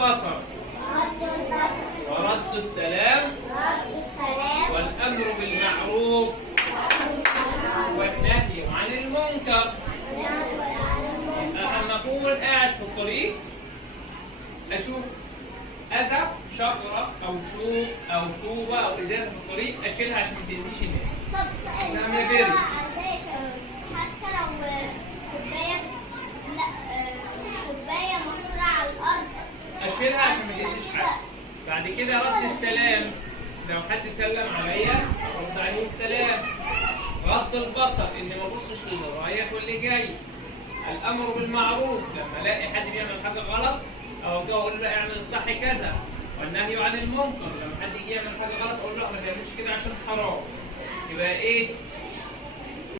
البصر ورد السلام والأمر بالمعروف والنهي عن المنكر. أما أكون قاعد في الطريق أشوف أذى شجرة أو شوك أو طوبة أو إزازة في الطريق أشيلها عشان ما تأذيش الناس. طب سؤال، حتى لو كوباية كوباية محطوطة على الأرض أشيلها عشان ما تأذيش حد. بعد كده رد السلام، لو حد سلم عليا أرد عليه السلام. غض البصر، إني ما أبصش للي رايح واللي جاي. الأمر بالمعروف، لما ألاقي حد بيعمل حاجة غلط أو أجي أقول له اعمل الصح كذا. والنهي عن المنكر، لما حد يجي يعمل حاجة غلط أقول له ما تعملش كده عشان حرام. يبقى إيه؟